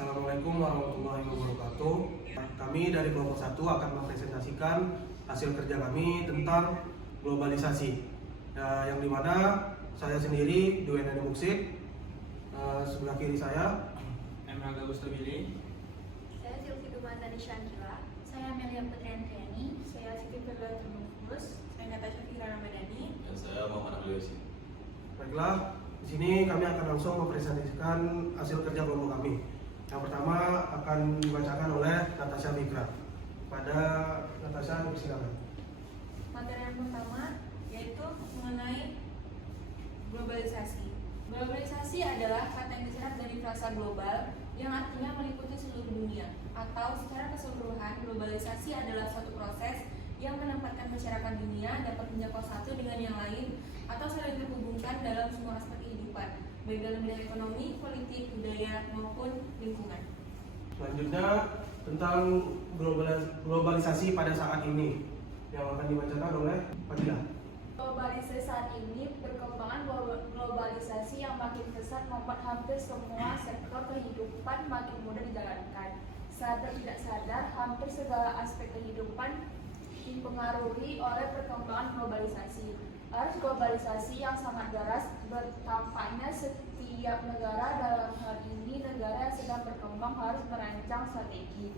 Assalamualaikum warahmatullahi wabarakatuh. Kami dari kelompok 1 akan mempresentasikan hasil kerja kami tentang globalisasi. Yang dimana saya sendiri Dwi Nani Muksid, sebelah kiri saya Emraga Gustabili. Saya Silvi Dumantani Syangkila. Saya Amelia Putriantriani. Saya Siti Firdaus Trubus. Saya Natasha Firana Madani. Dan saya Muhammad Agliyosi. Baiklah, di sini kami akan langsung mempresentasikan hasil kerja kelompok kami. Yang pertama akan dibacakan oleh Natasha Fikra. Pada Natasha, silakan. Materi yang pertama yaitu mengenai globalisasi. Globalisasi adalah kata yang diserap dari frasa global yang artinya meliputi seluruh dunia. Atau secara keseluruhan, globalisasi adalah suatu proses yang menempatkan masyarakat dunia dapat menjangkau satu dengan yang lain atau saling terhubungkan dalam semua aspek kehidupan, baik dalam bidang ekonomi, politik, budaya, maupun lingkungan. Selanjutnya tentang globalisasi pada saat ini yang akan dibacakan oleh Fadila. Globalisasi saat ini, perkembangan globalisasi yang makin pesat membuat hampir semua sektor kehidupan makin mudah dijalankan. Sadar tidak sadar, hampir segala aspek kehidupan dipengaruhi oleh perkembangan globalisasi. Arus globalisasi yang sangat deras bertampaknya setiap negara, dalam hal ini negara yang sedang berkembang, harus merancang strategi.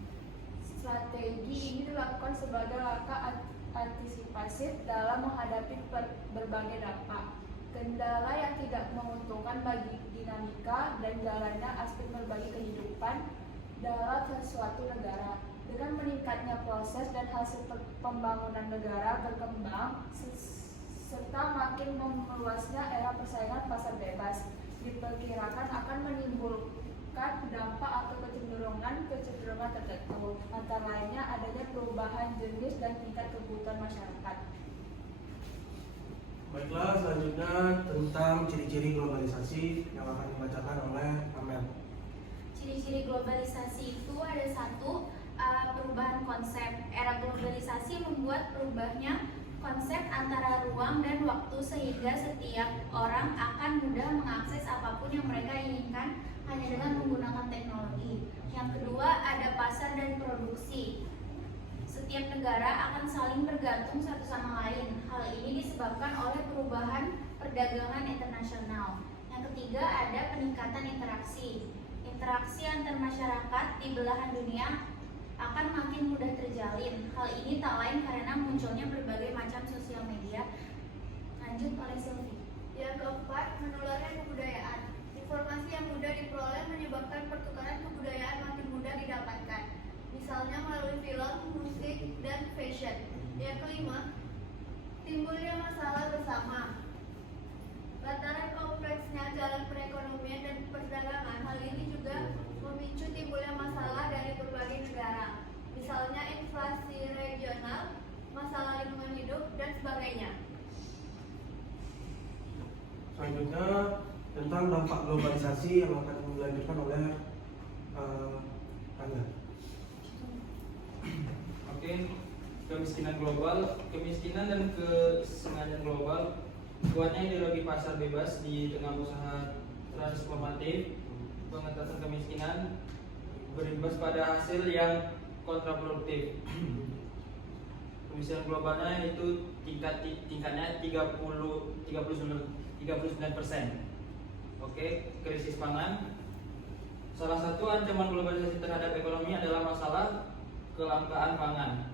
Strategi ini dilakukan sebagai langkah antisipasi dalam menghadapi berbagai dampak, kendala yang tidak menguntungkan bagi dinamika dan jalannya aspek berbagai kehidupan dalam suatu negara. Dengan meningkatnya proses dan hasil pembangunan negara berkembang serta makin meluasnya era persaingan pasar bebas, diperkirakan akan menimbulkan dampak atau kecenderungan tertentu, antara lainnya adanya perubahan jenis dan tingkat kebutuhan masyarakat. Baiklah, selanjutnya tentang ciri-ciri globalisasi yang akan dibacakan oleh Amel. Ciri-ciri globalisasi itu ada satu, perubahan konsep. Era globalisasi membuat berubahnya konsep antara ruang dan waktu sehingga setiap orang akan mudah mengakses apapun yang mereka inginkan hanya dengan menggunakan teknologi. Yang kedua, ada pasar dan produksi. Setiap negara akan saling bergantung satu sama lain. Hal ini disebabkan oleh perubahan perdagangan internasional. Yang ketiga, ada peningkatan interaksi. Interaksi antar masyarakat di belahan dunia akan makin mudah terjalin. Hal ini tak lain karena munculnya berbagai macam sosial media. Lanjut oleh Sylvie. Yang keempat, menularnya kebudayaan. Informasi yang mudah diperoleh menyebabkan pertukaran kebudayaan makin mudah didapatkan, misalnya melalui film, musik, dan fashion. Yang kelima, timbulnya masalah bersama. Lantaran kompleksnya jalan perekonomian dan perdagangan, hal ini juga memicu timbulnya masalah dari berbagai negara, misalnya inflasi regional, masalah lingkungan hidup, dan sebagainya. Selanjutnya tentang dampak globalisasi yang akan dilanjutkan oleh Anda. Oke, kemiskinan global, kemiskinan dan kesengajaan global, kuatnya ideologi pasar bebas di tengah usaha transformatif pengentasan kemiskinan berimbas pada hasil yang kontraproduktif. Kemiskinan globalnya itu tingkatnya 39%. Oke, krisis pangan. Salah satu ancaman globalisasi terhadap ekonomi adalah masalah kelangkaan pangan.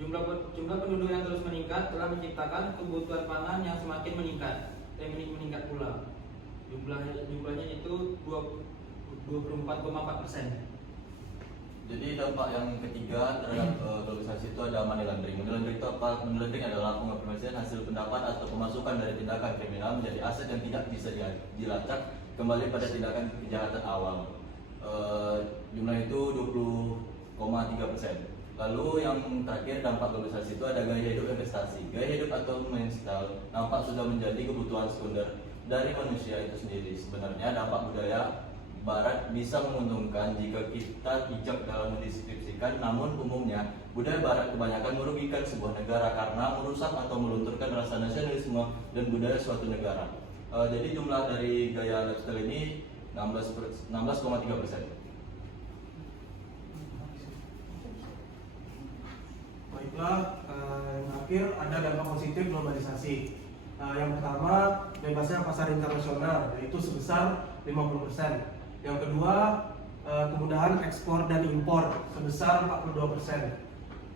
Jumlah penduduk yang terus meningkat telah menciptakan kebutuhan pangan yang semakin meningkat pula. Jumlahnya itu 24,4%. Jadi dampak yang ketiga terhadap globalisasi itu ada money laundering. Money laundering itu apa? Money laundering adalah pengaplikasian hasil pendapat atau pemasukan dari tindakan kriminal menjadi aset yang tidak bisa dilacak kembali pada tindakan kejahatan awal. Jumlah itu 20,3%. Lalu yang terakhir dampak globalisasi itu ada gaya hidup investasi. Gaya hidup atau lifestyle nampak sudah menjadi kebutuhan sekunder dari manusia itu sendiri. Sebenarnya dampak budaya Barat bisa menguntungkan jika kita bijak dalam mendeskripsikan, namun umumnya budaya Barat kebanyakan merugikan sebuah negara karena merusak atau melunturkan rasa nasionalisme dan budaya suatu negara. Jadi jumlah dari gaya lifestyle ini 16,3%. Baiklah, yang terakhir ada dampak positif globalisasi. Yang pertama, bebasnya pasar internasional, yaitu sebesar 50%. Yang kedua, kemudahan ekspor dan impor sebesar 42%.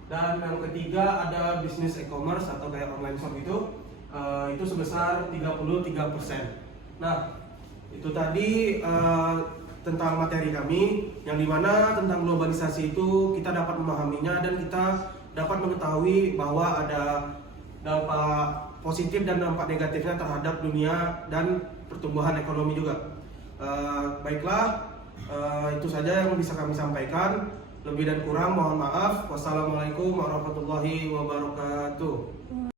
Dan yang ketiga, ada bisnis e-commerce atau kayak online shop itu sebesar 33%. Nah, itu tadi tentang materi kami, yang dimana tentang globalisasi itu kita dapat memahaminya dan kita dapat mengetahui bahwa ada dampak positif dan dampak negatifnya terhadap dunia dan pertumbuhan ekonomi juga. Baiklah, itu saja yang bisa kami sampaikan. Lebih dan kurang mohon maaf. Wassalamualaikum warahmatullahi wabarakatuh.